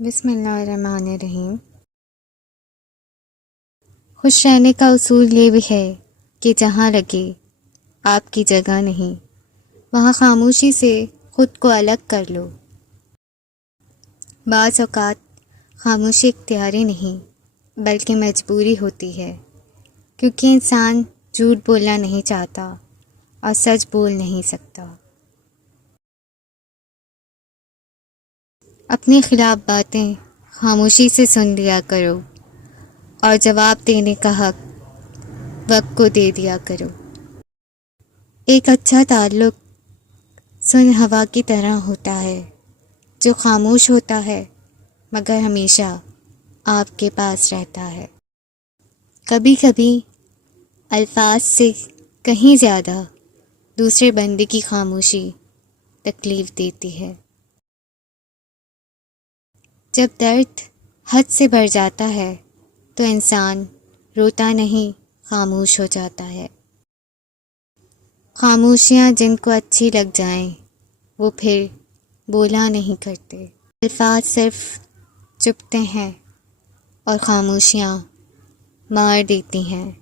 بسم اللہ الرحمن الرحیم۔ خوش رہنے کا اصول یہ بھی ہے کہ جہاں لگے آپ کی جگہ نہیں، وہاں خاموشی سے خود کو الگ کر لو۔ بعض اوقات خاموشی اختیاری نہیں بلکہ مجبوری ہوتی ہے، کیونکہ انسان جھوٹ بولنا نہیں چاہتا اور سچ بول نہیں سکتا۔ اپنے خلاف باتیں خاموشی سے سن لیا کرو اور جواب دینے کا حق وقت کو دے دیا کرو۔ ایک اچھا تعلق سن ہوا کی طرح ہوتا ہے جو خاموش ہوتا ہے مگر ہمیشہ آپ کے پاس رہتا ہے۔ کبھی کبھی الفاظ سے کہیں زیادہ دوسرے بندے کی خاموشی تکلیف دیتی ہے۔ جب درد حد سے بڑھ جاتا ہے تو انسان روتا نہیں، خاموش ہو جاتا ہے۔ خاموشیاں جن کو اچھی لگ جائیں وہ پھر بولا نہیں کرتے۔ الفاظ صرف چپتے ہیں اور خاموشیاں مار دیتی ہیں۔